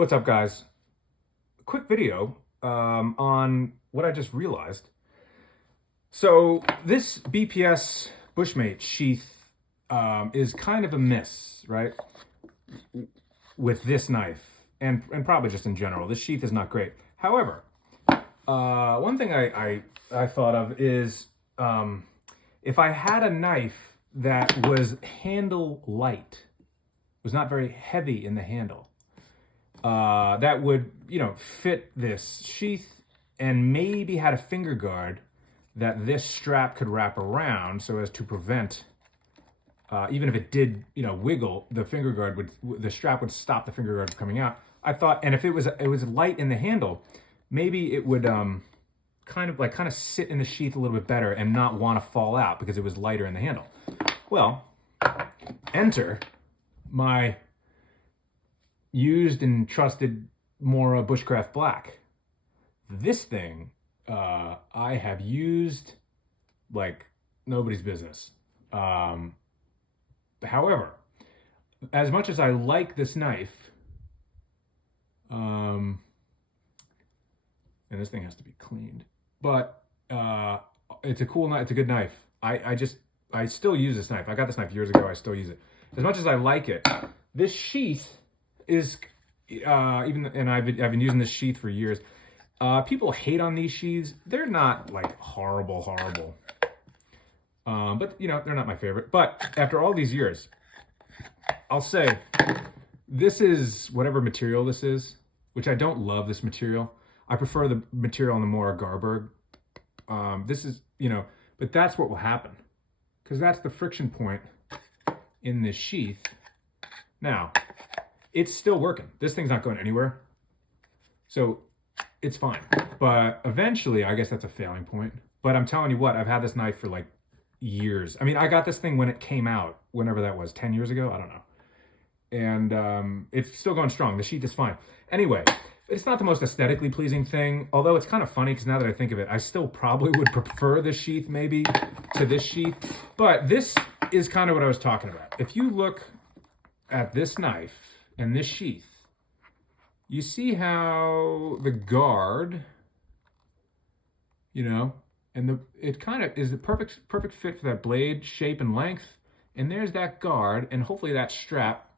What's up, guys? Quick video on what I just realized. So this BPS Bushmate sheath is kind of a miss, right? With this knife and probably just in general, this sheath is not great. However, one thing I thought of is if I had a knife that was handle light, was not very heavy in the handle, that would, fit this sheath and maybe had a finger guard that this strap could wrap around so as to prevent, even if it did, wiggle, the finger guard the strap would stop the finger guard from coming out. I thought, and if it was light in the handle, maybe it would kind of sit in the sheath a little bit better and not want to fall out because it was lighter in the handle. Well, enter my used and trusted Mora Bushcraft Black. This thing I have used like nobody's business. However, as much as I like this knife, and this thing has to be cleaned, but it's a cool knife. It's a good knife. I still use this knife. I got this knife years ago. I still use it. As much as I like it, this sheath is I've been using this sheath for years. People hate on these sheaths. They're not like horrible, but they're not my favorite. But after all these years, I'll say this is whatever material this is, which I don't love this material. I prefer the material on the Mora Garberg. This is, but that's what will happen because that's the friction point in this sheath. Now, it's still working. This thing's not going anywhere. So it's fine. But eventually, I guess that's a failing point. But I'm telling you what, I've had this knife for like years. I mean, I got this thing when it came out, whenever that was, 10 years ago? I don't know. And it's still going strong. The sheath is fine. Anyway, it's not the most aesthetically pleasing thing, although it's kind of funny because now that I think of it, I still probably would prefer this sheath maybe to this sheath. But this is kind of what I was talking about. If you look at this knife and this sheath, you see how the guard, and it kind of is the perfect fit for that blade shape and length. And there's that guard, and hopefully that strap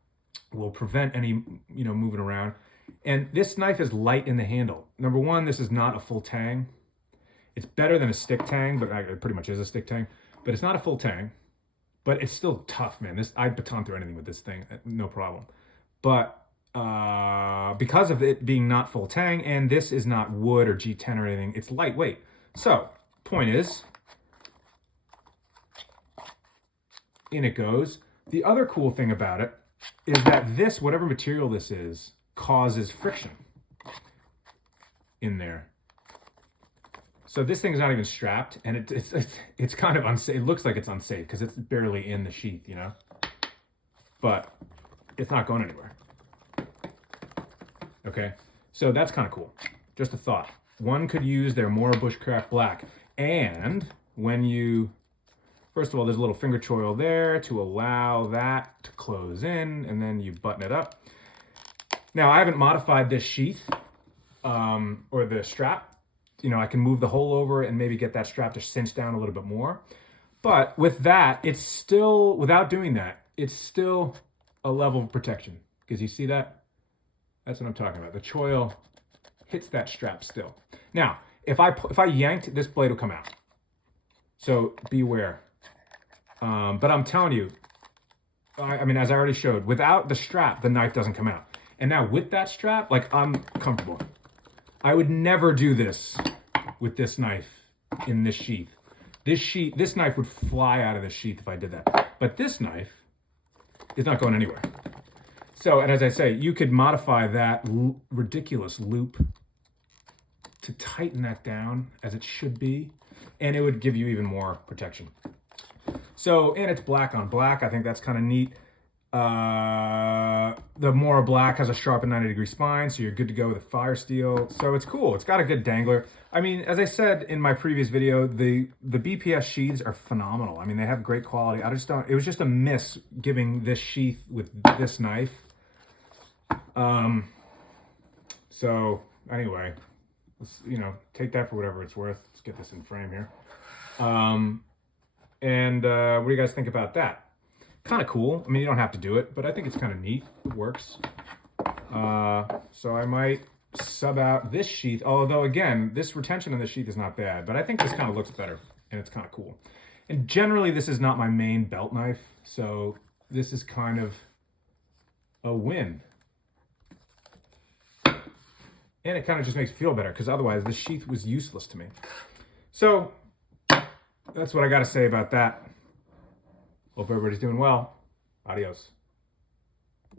will prevent any, moving around. And this knife is light in the handle. Number one, this is not a full tang. It's better than a stick tang, but it pretty much is a stick tang. But it's not a full tang. But it's still tough, man. I baton through anything with this thing, no problem. But because of it being not full tang, and this is not wood or G10 or anything, it's lightweight. So, point is, in it goes. The other cool thing about it is that this, whatever material this is, causes friction in there. So this thing is not even strapped, and it's kind of unsafe. It looks like it's unsafe because it's barely in the sheath, But it's not going anywhere. Okay, so that's kind of cool. Just a thought. One could use their Mora Bushcraft Black, and first of all, there's a little finger choil there to allow that to close in, and then you button it up. Now, I haven't modified this sheath or the strap. I can move the hole over and maybe get that strap to cinch down a little bit more. But with that, it's still, without doing that, it's still a level of protection. Because you see that? That's what I'm talking about. The choil hits that strap still. Now, if I yanked, this blade will come out. So beware. But I'm telling you, I mean, as I already showed, without the strap, the knife doesn't come out. And now with that strap, I'm comfortable. I would never do this with this knife in this sheath. This knife would fly out of the sheath if I did that. But this knife is not going anywhere. So, and as I say, you could modify that ridiculous loop to tighten that down as it should be, and it would give you even more protection. So, and it's black on black. I think that's kind of neat. The Mora Black has a sharpened 90-degree spine, so you're good to go with a fire steel. So it's cool. It's got a good dangler. I mean, as I said in my previous video, the BPS sheaths are phenomenal. I mean, they have great quality. It was just a miss giving this sheath with this knife. So anyway, let's, you know, take that for whatever it's worth. Let's get this in frame here. What do you guys think about that? Kind of cool. I mean, you don't have to do it, but I think it's kind of neat. It works. So I might sub out this sheath, although again, this retention on the sheath is not bad, but I think this kind of looks better and it's kind of cool. And generally this is not my main belt knife, so this is kind of a win. And it kind of just makes me feel better, because otherwise this sheath was useless to me. So that's what I got to say about that. Hope everybody's doing well. Adios.